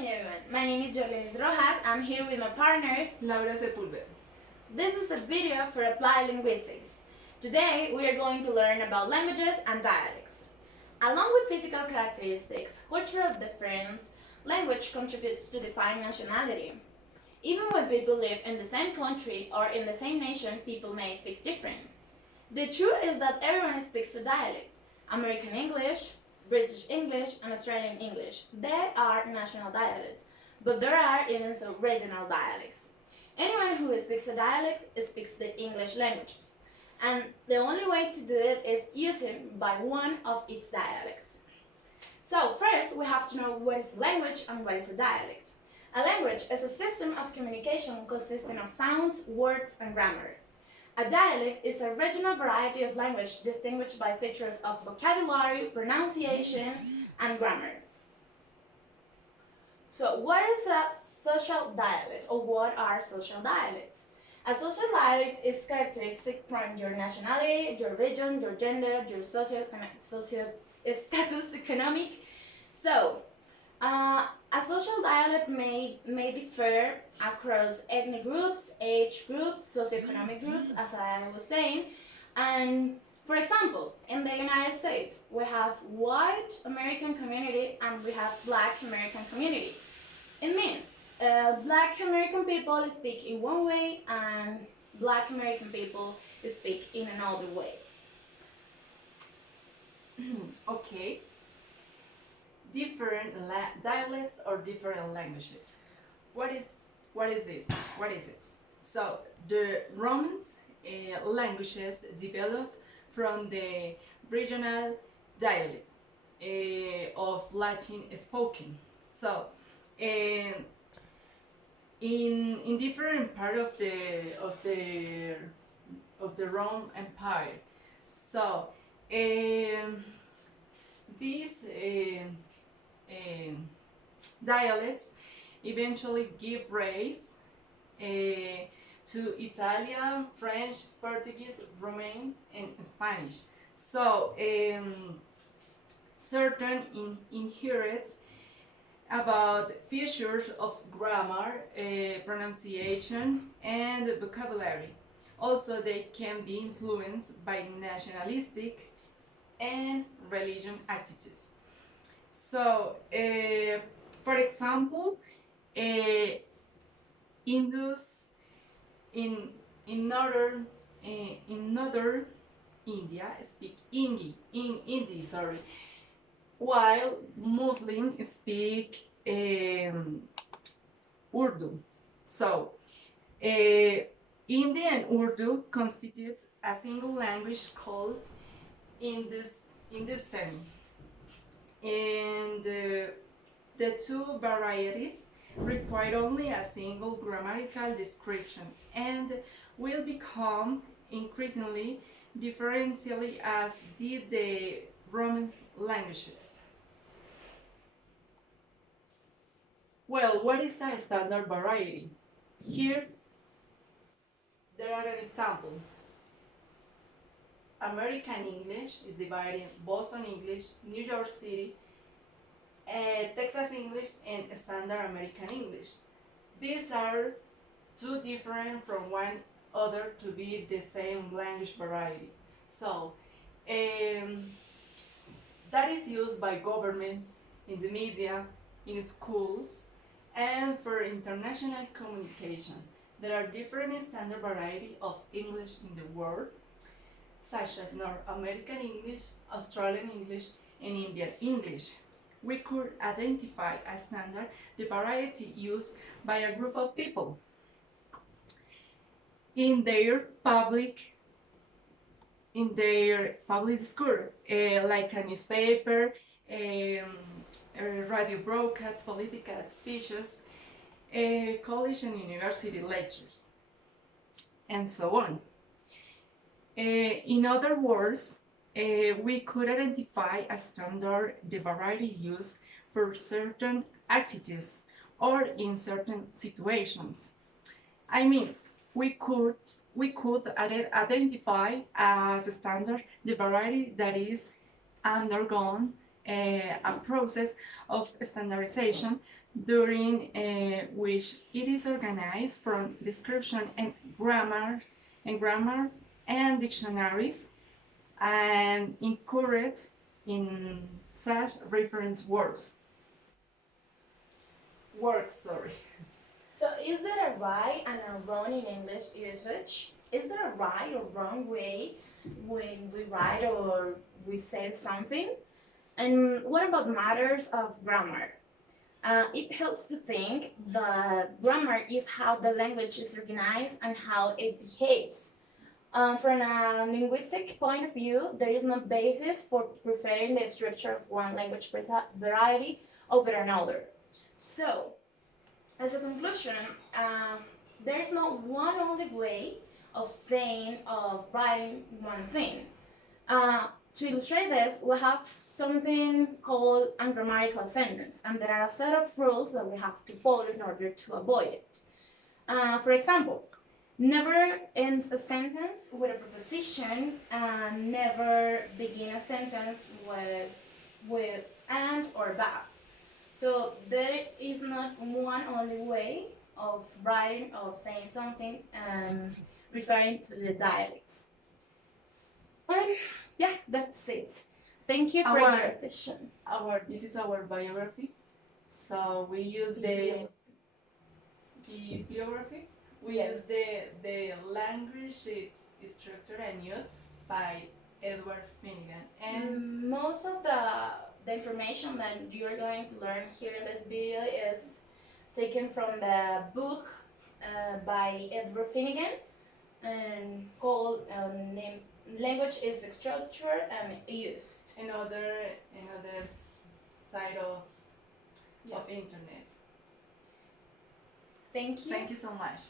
morning, everyone. My name is Jolene Rojas. I'm here with my partner, Laura Sepúlveda. This is a video for Applied Linguistics. Today, we are going to learn about languages and dialects. Along with physical characteristics, cultural difference, language contributes to define nationality. Even when people live in the same country or in the same nation, people may speak different. The truth is that everyone speaks a dialect. American English, British English, and Australian English. They are national dialects, but there are even some regional dialects. Anyone who speaks a dialect speaks the English languages, and the only way to do it is using by one of its dialects. So first, we have to know what is a language and what is a dialect. A language is a system of communication consisting of sounds, words, and grammar. A dialect is a regional variety of language distinguished by features of vocabulary, pronunciation, and grammar. So what is a social dialect, or what are social dialects? A social dialect is characteristic from your nationality, your region, your gender, your socio status economic. So, a social dialect may differ across ethnic groups, age groups, socioeconomic groups, as I was saying. And for example, in the United States, we have white American community and we have black American community. It means black American people speak in one way and black American people speak in another way. Okay. Different dialects or different languages. What is it? What is it? So the Romance languages developed from the regional dialect of Latin spoken. So in different part of the Rome Empire. So these dialects eventually give rise to Italian, French, Portuguese, Romance, and Spanish. So certain inherits about features of grammar, pronunciation, and vocabulary. Also, they can be influenced by nationalistic and religion attitudes. So, for example, Hindus in northern India speak Hindi, while Muslims speak Urdu. So, Hindi and Urdu constitutes a single language called Hindustani. And the two varieties require only a single grammatical description and will become increasingly differentially as did the Romance languages. Well, what is a standard variety? Here, there are an example. American English is divided in Boston English, New York City, Texas English, and Standard American English. These are too different from one other to be the same language variety. So, that is used by governments, in the media, in schools, and for international communication. There are different standard variety of English in the world, such as North American English, Australian English, and Indian English. We could identify as standard the variety used by a group of people in their public discourse, like a newspaper, radio broadcasts, political speeches, college and university lectures, and so on. In other words, we could identify as standard the variety used for certain attitudes or in certain situations. I mean, we could identify as standard the variety that is undergone a process of standardization during which it is organized from description and dictionaries and encouraged in such reference works. Sorry. So, is there a right and a wrong in English usage? Is there a right or wrong way when we write or we say something? And what about matters of grammar? It helps to think that grammar is how the language is organized and how it behaves. From a linguistic point of view, there is no basis for preferring the structure of one language variety over another. So, as a conclusion, there is no one only way of saying, of writing one thing. To illustrate this, we have something called ungrammatical sentence, and there are a set of rules that we have to follow in order to avoid it. For example, never ends a sentence with a preposition, and never begin a sentence with and or but. So there is not one only way of writing, of saying something, referring to the dialects. And yeah, that's it. Thank you for your attention. This is our biography. So we use the biography. We use the language structure and used by Edward Finnegan. And most of the information that you're going to learn here in this video is taken from the book by Edward Finnegan and called Language is Structured and Used. Another side of internet. Thank you. Thank you so much.